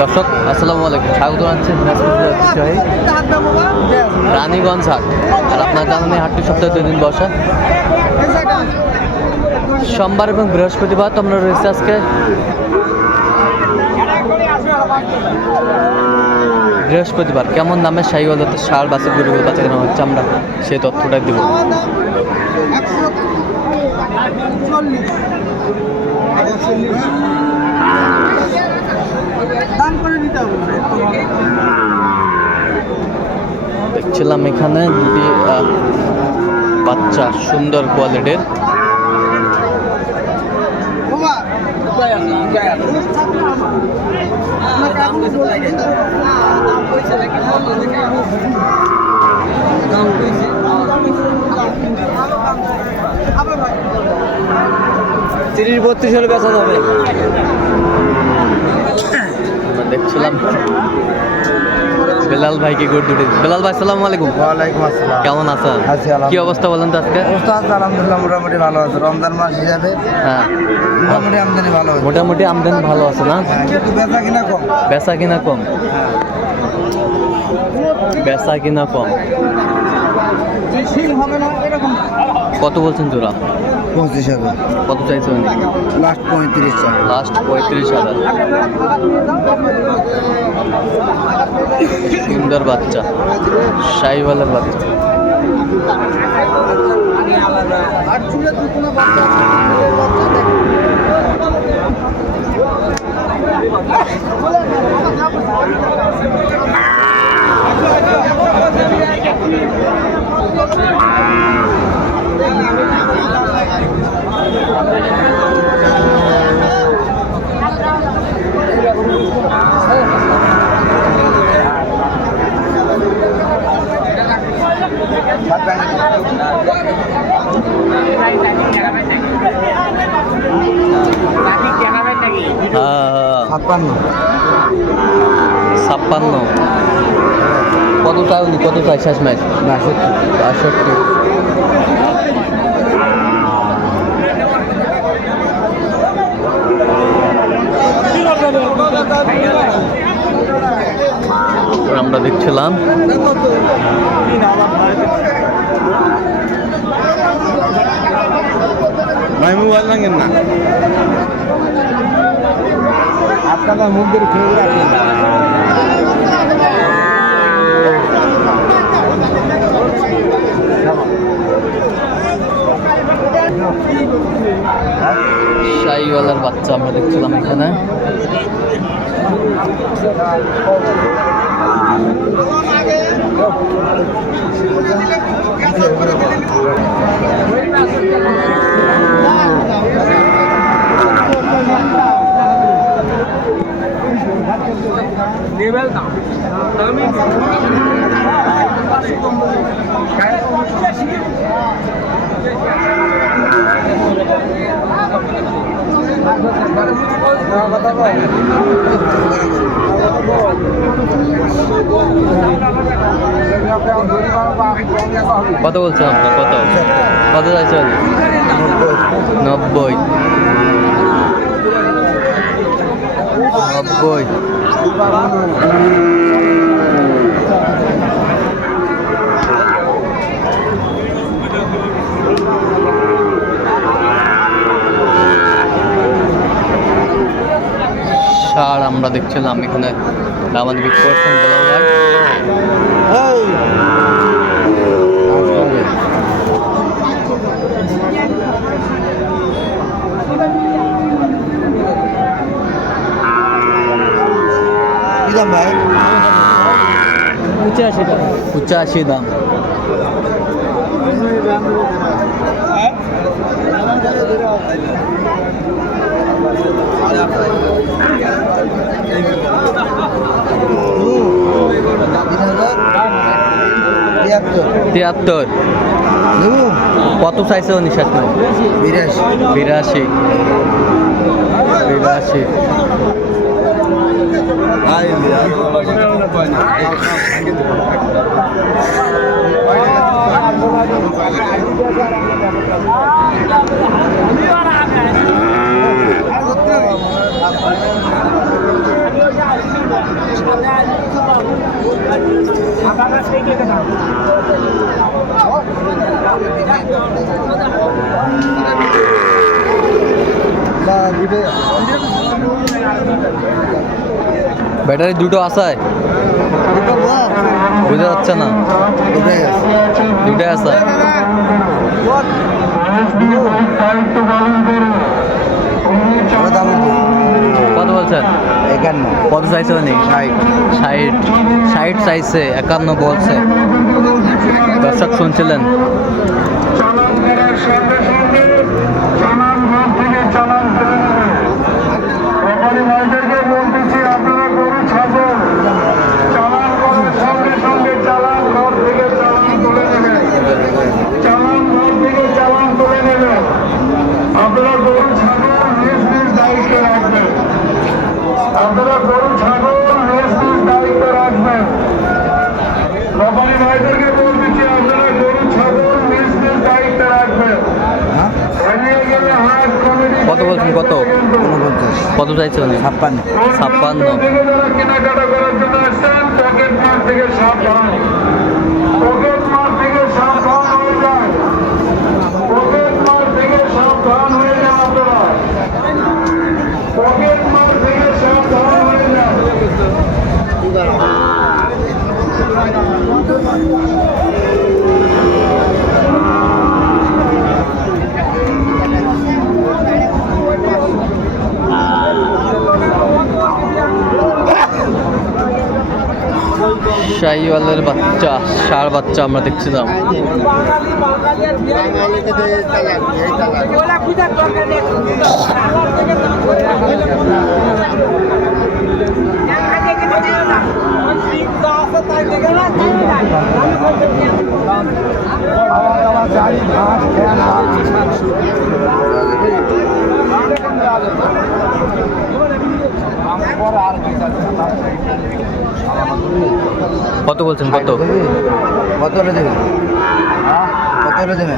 দর্শক, আসসালামু আলাইকুম। স্বাগত জানাচ্ছি রানীগঞ্জ হাট। আর আপনার জানেন হাটটি সপ্তাহে দুই দিন বসা। সোমবার এবং বৃহস্পতিবার তোমরা রয়েছে আজকে। বৃহস্পতিবার। কেমন দামে সাইওয়ালাতে সার, বাসের গরুগুলো বাচ্চা কেনা হচ্ছে আমরা সেই তথ্যটা দিব। দেখছিলাম এখানে দুটি বাচ্চা সুন্দর কোয়ালিটির। তিরিশ বত্রিশ হলে বেচা যাবে। দেখছিলাম। বেলাল ভাইকে গড় দুটি। বেলাল ভাই সালাম আলাইকুম। ওয়ালাইকুম আসসালাম। কেমন আছেন? আছি, কি অবস্থা বলেন তো আজকে? অবস্থা আছে আলহামদুলিল্লাহ মোটামুটি ভালো আছে। রমজান মাস হিসাবে হ্যাঁ। মোটামুটি আমদানি ভালো হচ্ছে মোটামুটি আমদানি ভালো আছে না? হ্যাঁ, বেচা কিনা কম। বেচা কিনা কম। বেচা কিনা কম। কত বলছেন জোড়া? পঁচিশ হাজার। কত চাইছে উনি? লাস্ট পঁয়ত্রিশ চার লাস্ট পঁয়ত্রিশ হাজার। সুন্দর বাচ্চা। শাহিওয়ালের বাচ্চা। আহ, ছাপ্পান্ন। ছাপ্পান্ন। কত চাই উনি কত চাই শেষ ম্যাচ সত্যি বাষট্টি। আমরা দেখছিলাম। ভাই মোবাইল ভাঙেন না। আপনারা মুখ ধরে খেয়ে রাখেন শাহিওয়ালার বাচ্চা আমরা দেখছিলাম এখানে। আগে কত বলছেন আপনার কত? কত চাইছেন? নব্বই। নব্বই সার আমরা দেখছিলাম এখানে দামাদামি করছেন বেলাল ভাই। দাম ভাই? পঁচাশি দাম। তিন তিয়াত্তর। কত চাইছে উনি শেষ নয় বিরাশি বিরাশি। বিরাশি। ব্যাটারি দুটো আসায় বোঝা যাচ্ছে না। দুটাই আসায় কত বলছেন? একান্ন। কত চাইছে উনি? ষাট। ষাট। ষাট চাইছে একান্ন বলছে। দর্শক শুনছিলেন। কত চাইছে উনি ছাপ্পান্ন। ছাপ্পান্ন। শাহিওয়ালের বাচ্চা ষাঁড় বাচ্চা আমরা দেখছিলাম। কত বলছেন কত? কত হলে দেবে? কত হলে দেবে?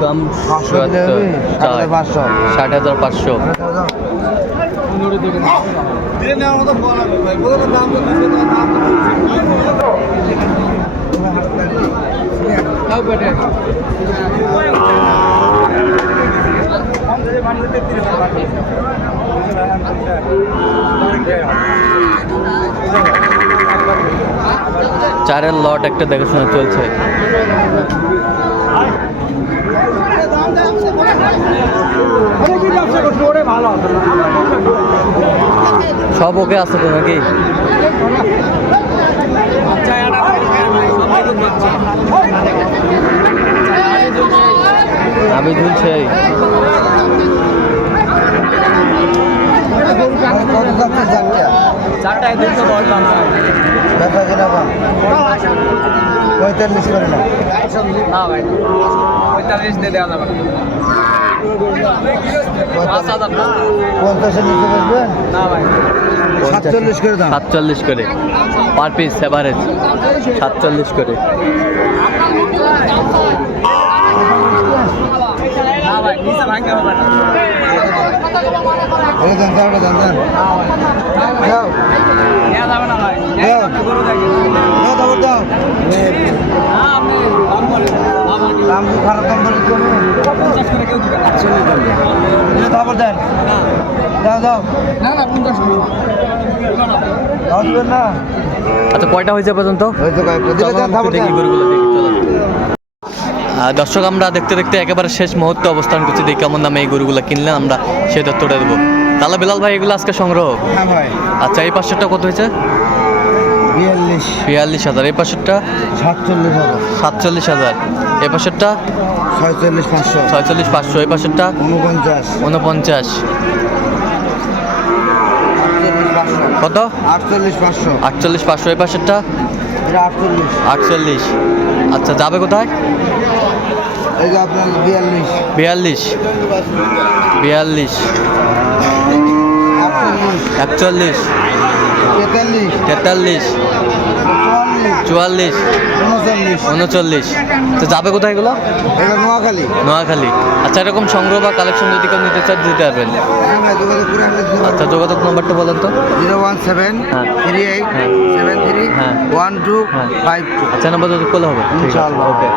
দাম পাঁচশো দিলে হবে? ষাট হাজার পাঁচশো। ষাট হাজার পাঁচশো। চারের লট একটা দেখাশোনা চলছে। সব ওকে আছে তো নাকি? আমি ঝুলছে। চারটায় দুশো বললাম কিনা পঁয়তাল্লিশ করে না না ভাই পঁয়তাল্লিশ দিয়ে দেওয়া যাবে হাজার না। পঞ্চাশের নিচে বসবেন না ভাই। সাতচল্লিশ করে দাম সাতচল্লিশ করে। পার পিস এভারেজ সাতচল্লিশ করে। না ভাই নিচে ভাঙতে হবে না। দেন দেন দেন দাও যাবে না ভাই গরু দাও দাও দাও দাম খারাপ দাম বলে তারপর দেন দাও দাও না না পঞ্চাশ করে দাও দিবেন না আচ্ছা কয়টা হয়েছে পর্যন্ত? দেখি গরুগুলো দেখি। দর্শক আমরা দেখতে দেখতে একেবারে শেষ মুহূর্তে অবস্থান করছি। দেখি কেমন দামে এই গরুগুলো কিনলে আমরা সেই তথ্যটা দেবো। তাহলে বিলাল ভাই এগুলো আজকে সংগ্রহ? হ্যাঁ ভাই। আচ্ছা এই পাঁচশোটা কত হয়েছে? বিয়াল্লিশ। বিয়াল্লিশ হাজার। এই পাঁচশোটা? সাতচল্লিশ হাজার। সাতচল্লিশ হাজার। এই পাঁচশোটা? ছয়চল্লিশ পাঁচশো। ছয়চল্লিশ পাঁচশো। এই পাঁচশোটা? উনপঞ্চাশ। উনপঞ্চাশ। কত? আটচল্লিশ পাঁচশো। আটচল্লিশ পাঁচশো। এই পাঁচশোটা? আটচল্লিশ। আটচল্লিশ। আচ্ছা যাবে কোথায়? বিয়াল্লিশ। বিয়াল্লিশ। একচল্লিশ। তেতাল্লিশ। চুয়াল্লিশ। উনচল্লিশ। তো যাবে কোথায় এগুলো? নোয়াখালী। নোয়াখালী। আচ্ছা এরকম সংগ্রহ বা কালেকশন যদি কেউ নিতে চান দিতে পারবেন। আচ্ছা যোগাযোগ নম্বরটা বলেন তো। জিরো ওয়ান সেভেন হ্যাঁ। থ্রি এইট হ্যাঁ। সেভেন থ্রি হ্যাঁ। One two. Five two. আচ্ছা নাম্বার যোগাযোগ করলে হবে। ইনশাআল্লাহ। ওকে।